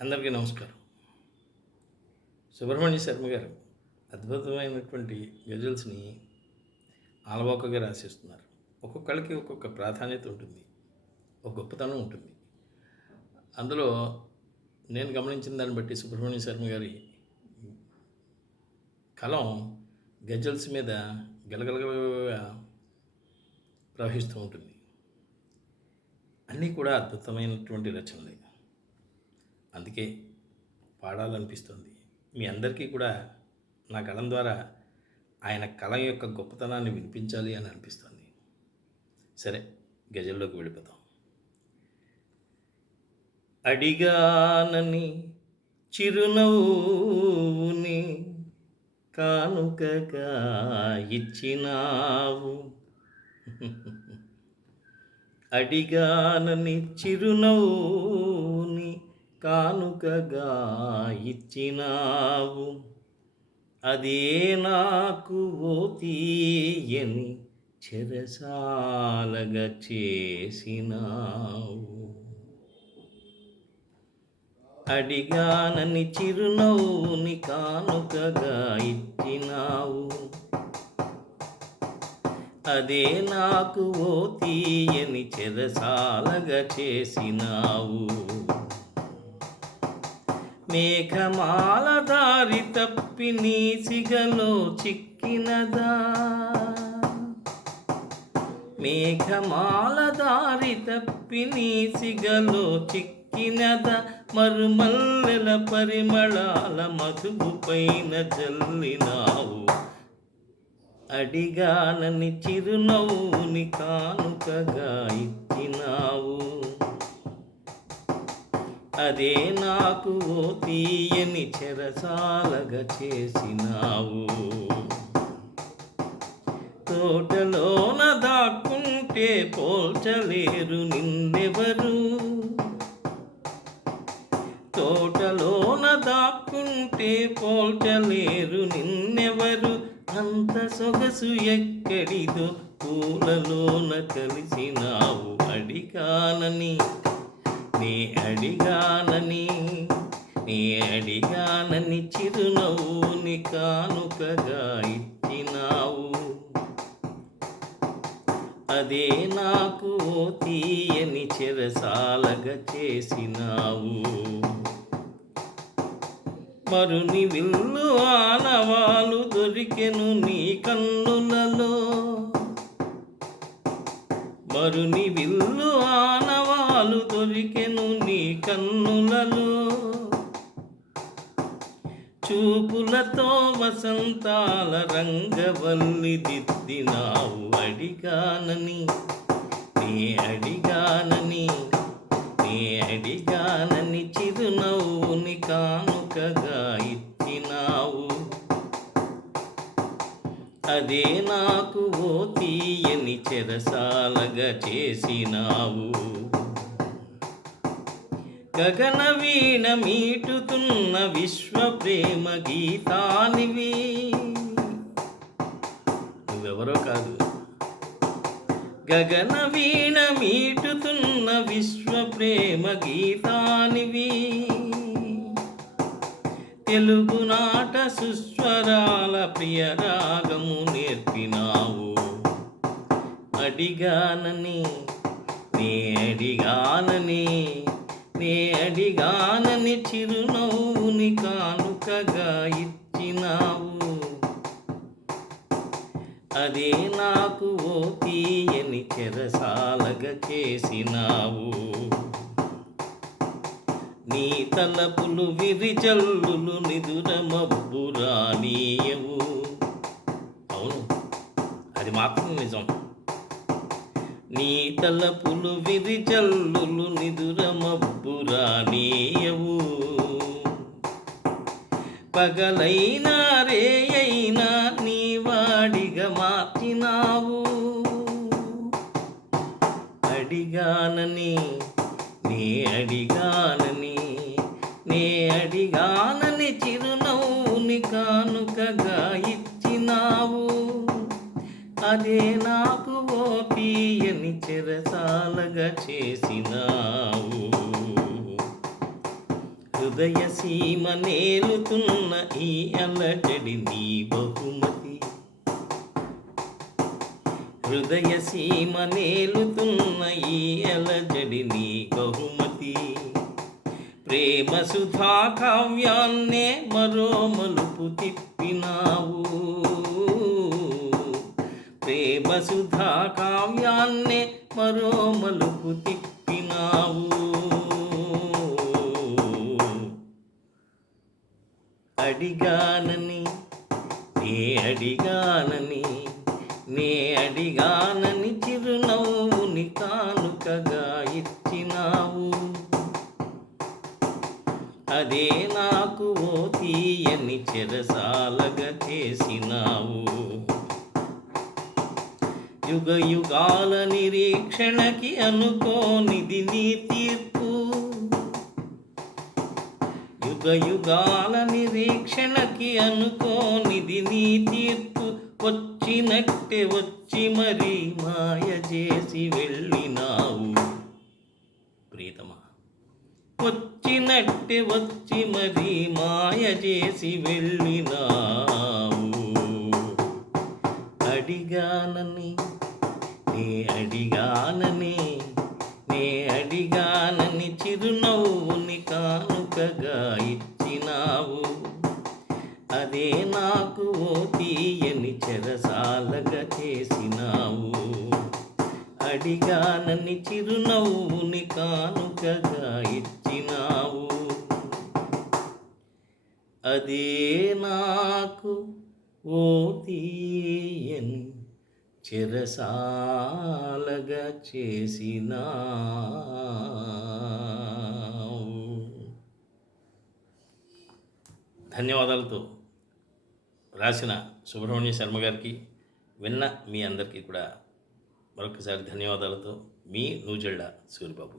అందరికీ నమస్కారం. సుబ్రహ్మణ్య శర్మ గారు అద్భుతమైనటువంటి గజల్స్ని ఆలవోకగా రాసిస్తున్నారు. ఒక్కొక్కళ్ళకి ఒక్కొక్క ప్రాధాన్యత ఉంటుంది. ఒక గొప్పతనం ఉంటుంది. అందులో నేను గమనించిన దాన్ని బట్టి సుబ్రహ్మణ్య శర్మ గారి కలం గజల్స్ మీద గలగలగలగా ప్రవహిస్తూ ఉంటుంది. అన్నీ కూడా అద్భుతమైనటువంటి రచనలే. అందుకే పాడాలనిపిస్తుంది. మీ అందరికీ కూడా నా కలం ద్వారా ఆయన కళ యొక్క గొప్పతనాన్ని వినిపించాలి అని అనిపిస్తుంది. సరే గజల్లోకి వెళ్ళిపోతాం అడిగానని చిరునవ్వుని కానుకగా ఇచ్చినావు. అడిగానని చిరునవ్వు కానుకగా ఇచ్చినావు అదే నాకు ఓ తీయని చెరసాలగా చేసినావు. అడిగానని చిరునవ్వుని కానుకగా ఇచ్చినావు అదే నాకు ఓ తీయని చెరసాలగా చేసినావు. మేఘమాల దారి తప్పి నీ సిగలో చిక్కినదా? మేఘమాల దారి తప్పి నీ సిగలో చిక్కినద? మరుమల్లెల పరిమళాల మధువు పైన జల్లినావు. అడిగాలని చిరునవ్వుని కానుకగా ఇచ్చినావు అదే నాకు ఓ తీయని చెరసాలగా చేసినావు. తోటలోన దాక్కుంటే పోల్చలేరు నిన్నెవరు? తోటలోన దాక్కుంటే పోల్చలేరు నిన్నెవరు? అంత సొగసు ఎక్కడిదో పూలలోన కలిసినావు అడిగానని నీ అడిగానని నీ అడిగానని చిరునవ్వుని కానుకగా ఇచ్చినావు. అదే నాకు తీయని చెరసాలగా చేసినావు. మరుని విల్లు ఆనవాలు దొరికెను నీ కన్నులలో. మరుని విల్లు ఆనవాలు దొరికెను నీ కన్నులలో. చూపులతో వసంతాల రంగవల్లి దిద్దినావు అడిగానని నీ అడిగానని నీ అడిగానని చిరునవ్వుని కానుకగా ఇచ్చినావు. అదే నాకు ఓ తీయని చెరసాలగా చేసినావు. గగన వీణ మీటుతున్న విశ్వ ప్రేమ గీతానివి. నువ్వెవరో కాదు. గగన వీణ మీటుతున్న విశ్వ ప్రేమ గీతానివి తెలుగునాట సుస్వరాల ప్రియ రాగము నేర్పినావు. అడిగానని నీ అడిగానని నే అడిగానని చిరునవ్వుని కానుకగా ఇచ్చినావు. అదే నాకు ఓ తీయని చెరసాలగా చేసినావు. నీ తలపులు విరిచల్లులు నిదుర మబ్బు అవును అది మాత్రం నిజం. నీ తలపులు విరిచల్లులు నిదుర మబ్బు రానీయవు పగలైనా రేయైనా నీ వాడిగా మార్చినావు. అడిగానని నే అడిగానని నే అడిగానని చిరునవ్వుని కానుకగా ఇచ్చినావు. అదే నా చెరసాలగా చేసినావు. హృదయ సీమ నేలుతున్న ఈ అలజడి నీ బహుమతి. హృదయ సీమ నేలుతున్న ఈ అలజడి నీ బహుమతి. ప్రేమ సుధా కావ్యాన్నే మరో మలుపు తిప్పినావు. ప్రేమ సుధా కావ్యాన్నే మరో మలుపు తిప్పినావు. అడిగానని నే అడిగానని నే అడిగానని చిరునవ్వుని కానుకగా ఇచ్చినావు. అదే నాకు ఓ తీయని చెరసాలగా చేసినావు. యుగ యుగాల నిరీక్షణకి అనుకోనిది నీ తీర్పు. యుగ యుగాల నిరీక్షణకి అనుకోనిది నీ తీర్పు. వచ్చినట్టే వచ్చి మరి మాయ చేసి వెళ్ళినావు. ప్రీతమా వచ్చినట్టే వచ్చి మరి మాయ చేసి వెళ్ళినావు. అదే నాకు ఓ తీయని చెరసాలగా చేసినావు. అడిగానని చిరునవ్వుని కానుకగా ఇచ్చినావు. అదే నాకు ఓ తీయని చెరసాలగా చేసినావు. ధన్యవాదాలతో రాసిన సుబ్రహ్మణ్య శర్మ గారికి విన్న మీ అందరికీ కూడా మరొకసారి ధన్యవాదాలతో మీ నూజెళ్ళ సూరిబాబు.